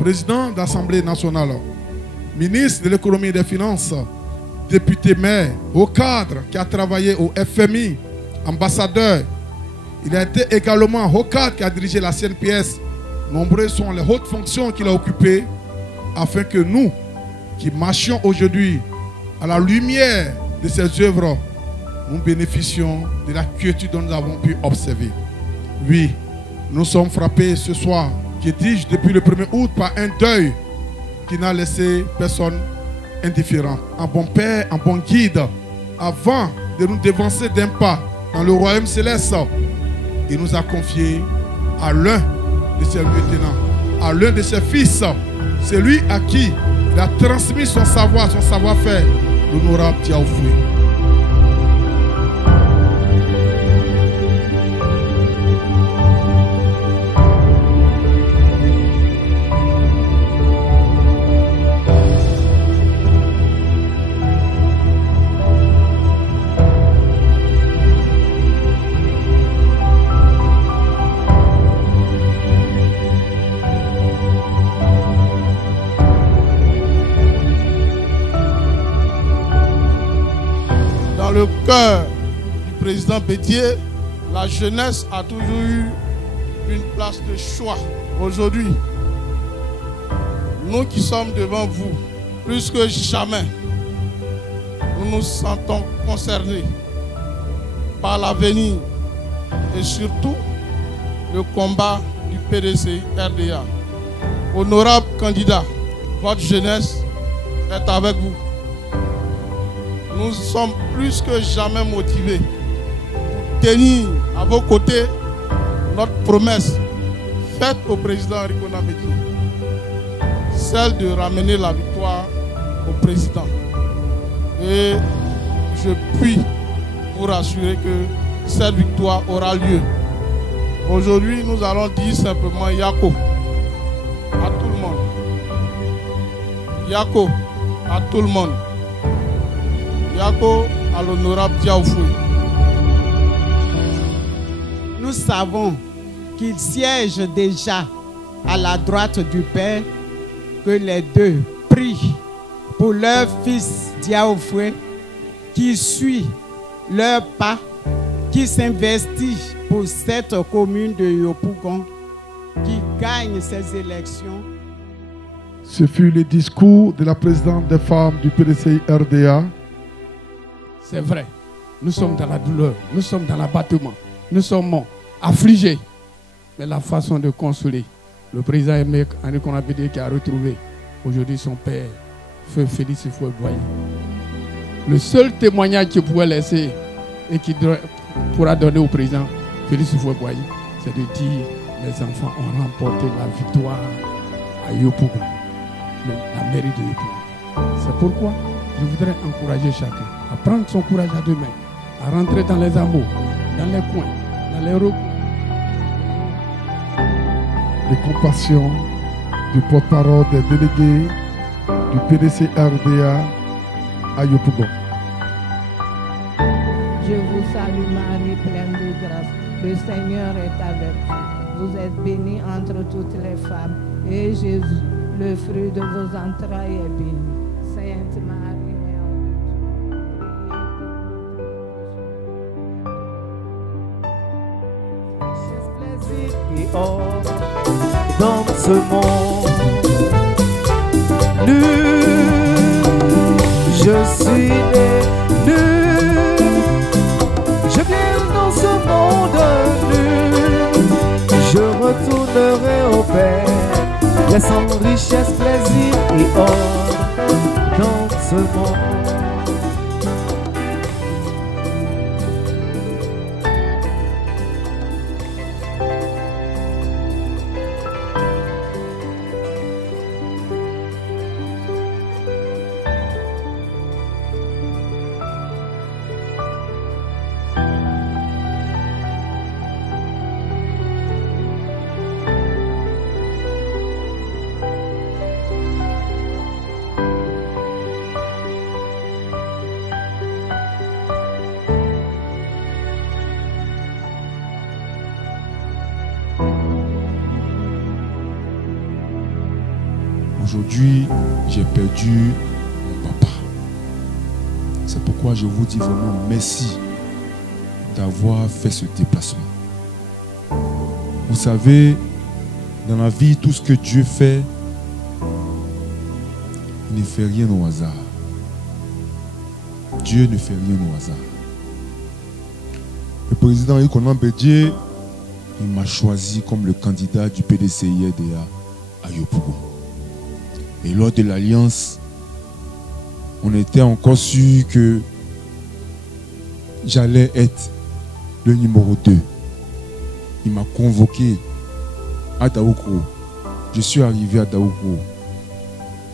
président de l'Assemblée nationale, ministre de l'économie et des finances, député maire, haut cadre qui a travaillé au FMI, ambassadeur. Il a été également haut cadre qui a dirigé la CNPS. Nombreuses sont les hautes fonctions qu'il a occupées afin que nous, qui marchions aujourd'hui à la lumière de ses œuvres, nous bénéficions de la quiétude dont nous avons pu observer. Oui, nous sommes frappés ce soir, qui dis-je, depuis le 1er août, par un deuil qui n'a laissé personne indifférent. Un bon père, un bon guide, avant de nous dévancer d'un pas dans le royaume céleste, il nous a confié à l'un de ses lieutenants, à l'un de ses fils, celui à qui il a transmis son savoir, son savoir-faire, l'honorable Diaoufoué. Dans le cœur du président Bédié, la jeunesse a toujours eu une place de choix. Aujourd'hui, nous qui sommes devant vous, plus que jamais, nous nous sentons concernés par l'avenir et surtout le combat du PDCI RDA. Honorable candidat, votre jeunesse est avec vous. Nous sommes plus que jamais motivés pour tenir à vos côtés notre promesse faite au président Ricona Bédié, celle de ramener la victoire au président. Et je puis vous rassurer que cette victoire aura lieu. Aujourd'hui, nous allons dire simplement Yako à tout le monde. Yako à tout le monde. Yako à l'honorable Diaoufoué. Nous savons qu'il siège déjà à la droite du Père, que les deux prient pour leur fils Diaoufoué, qui suit leur pas, qui s'investit pour cette commune de Yopougon, qui gagne ces élections. Ce fut le discours de la présidente des femmes du PDCI RDA. C'est vrai, nous sommes dans la douleur, nous sommes dans l'abattement, nous sommes affligés. Mais la façon de consoler, le président Ricona Bédié qui a retrouvé aujourd'hui son père, Feu Félix Houphouët-Boigny. Le seul témoignage qu'il pouvait laisser et qu'il pourra donner au président Félix Houphouët-Boigny, c'est de dire les enfants ont remporté la victoire à Yopougon, la mairie de Yopougon. C'est pourquoi je voudrais encourager chacun à prendre son courage à deux mains, à rentrer dans les hameaux, dans les coins, dans les recoins. Les compassions du porte-parole des délégués du PDCI RDA à Yopougon. Je vous salue Marie, pleine de grâce. Le Seigneur est avec vous. Vous êtes bénie entre toutes les femmes. Et Jésus, le fruit de vos entrailles, est béni. Sainte Marie, Mère de Dieu, et or dans ce monde, nu, je suis né, nu, je viens dans ce monde nu, je retournerai au Père, laissant richesse, plaisir et or dans ce monde. Aujourd'hui, j'ai perdu mon papa. C'est pourquoi je vous dis vraiment merci d'avoir fait ce déplacement. Vous savez, dans la vie, tout ce que Dieu fait, il ne fait rien au hasard. Dieu ne fait rien au hasard. Le président Ykonan Bédié, il m'a choisi comme le candidat du PDCIEDA à Yopougon. Et lors de l'alliance, on était encore sûr que j'allais être le numéro 2. Il m'a convoqué à Daoukro. Je suis arrivé à Daoukro.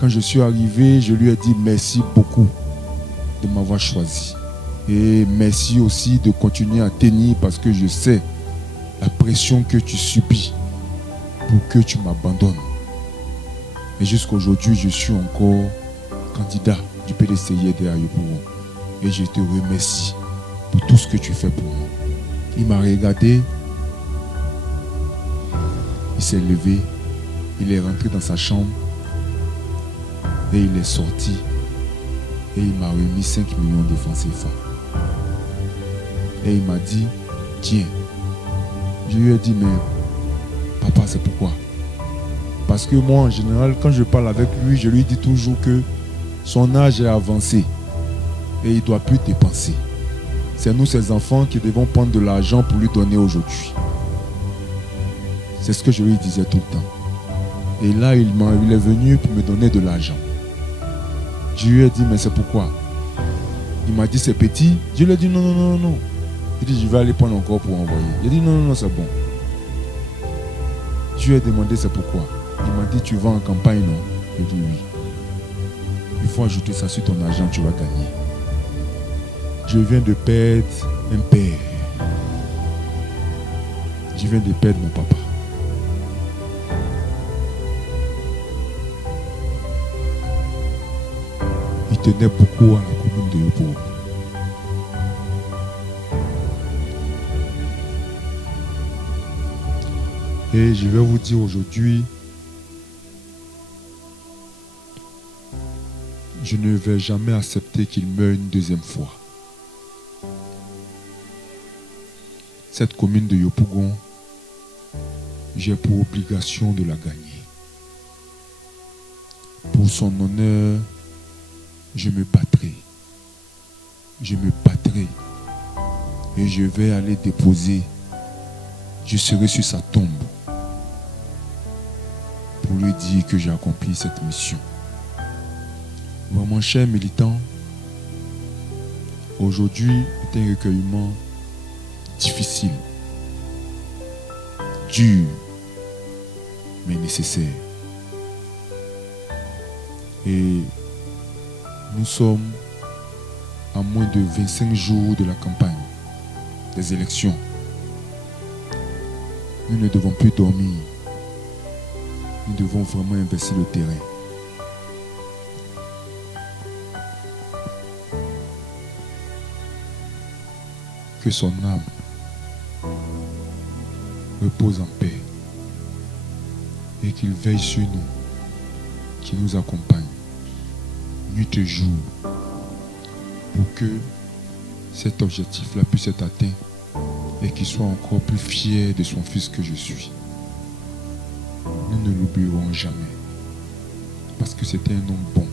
Quand je suis arrivé, je lui ai dit merci beaucoup de m'avoir choisi. Et merci aussi de continuer à tenir parce que je sais la pression que tu subis pour que tu m'abandonnes. Et jusqu'à aujourd'hui, je suis encore candidat du PDCIEDA à Yopougon. Et je te remercie pour tout ce que tu fais pour moi. Il m'a regardé, il s'est levé, il est rentré dans sa chambre et il est sorti et il m'a remis 5 millions de francs CFA. Et il m'a dit, tiens. Je lui ai dit, mais papa, c'est pourquoi? Parce que moi, en général, quand je parle avec lui, je lui dis toujours que son âge est avancé et il ne doit plus dépenser. C'est nous, ses enfants, qui devons prendre de l'argent pour lui donner aujourd'hui. C'est ce que je lui disais tout le temps. Et là, il est venu pour me donner de l'argent. Je lui ai dit, mais c'est pourquoi? Il m'a dit, c'est petit. Je lui ai dit, non, non, non, non. Il dit, je vais aller prendre encore pour envoyer. J'ai dit, non, non, non, c'est bon. Je lui ai demandé, c'est pourquoi? Il m'a dit, tu vas en campagne, non? J'ai dit, oui. Il faut ajouter ça sur ton argent, tu vas gagner. Je viens de perdre un père. Je viens de perdre mon papa. Il tenait beaucoup à la commune de Yopougon. Et je vais vous dire aujourd'hui, je ne vais jamais accepter qu'il meure une deuxième fois. Cette commune de Yopougon, j'ai pour obligation de la gagner. Pour son honneur, je me battrai. Je me battrai. Et je vais aller déposer. Je serai sur sa tombe pour lui dire que j'ai accompli cette mission. Mon cher militant, aujourd'hui est un recueillement difficile, dur, mais nécessaire. Et nous sommes à moins de 25 jours de la campagne, des élections. Nous ne devons plus dormir. Nous devons vraiment investir le terrain. Que son âme repose en paix et qu'il veille sur nous, qu'il nous accompagne nuit et jour pour que cet objectif-là puisse être atteint et qu'il soit encore plus fier de son fils que je suis. Nous ne l'oublierons jamais parce que c'était un homme bon,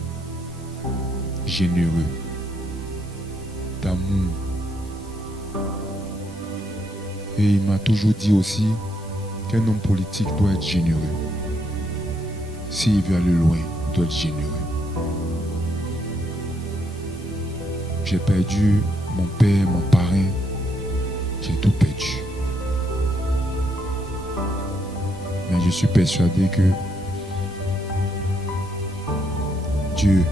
généreux, d'amour. Et il m'a toujours dit aussi qu'un homme politique doit être généreux. S'il veut aller loin, il doit être généreux. J'ai perdu mon père, mon parrain. J'ai tout perdu. Mais je suis persuadé que Dieu,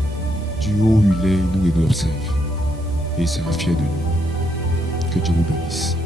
du haut où il est, il nous observe. Et il sera fier de nous. Que Dieu vous bénisse.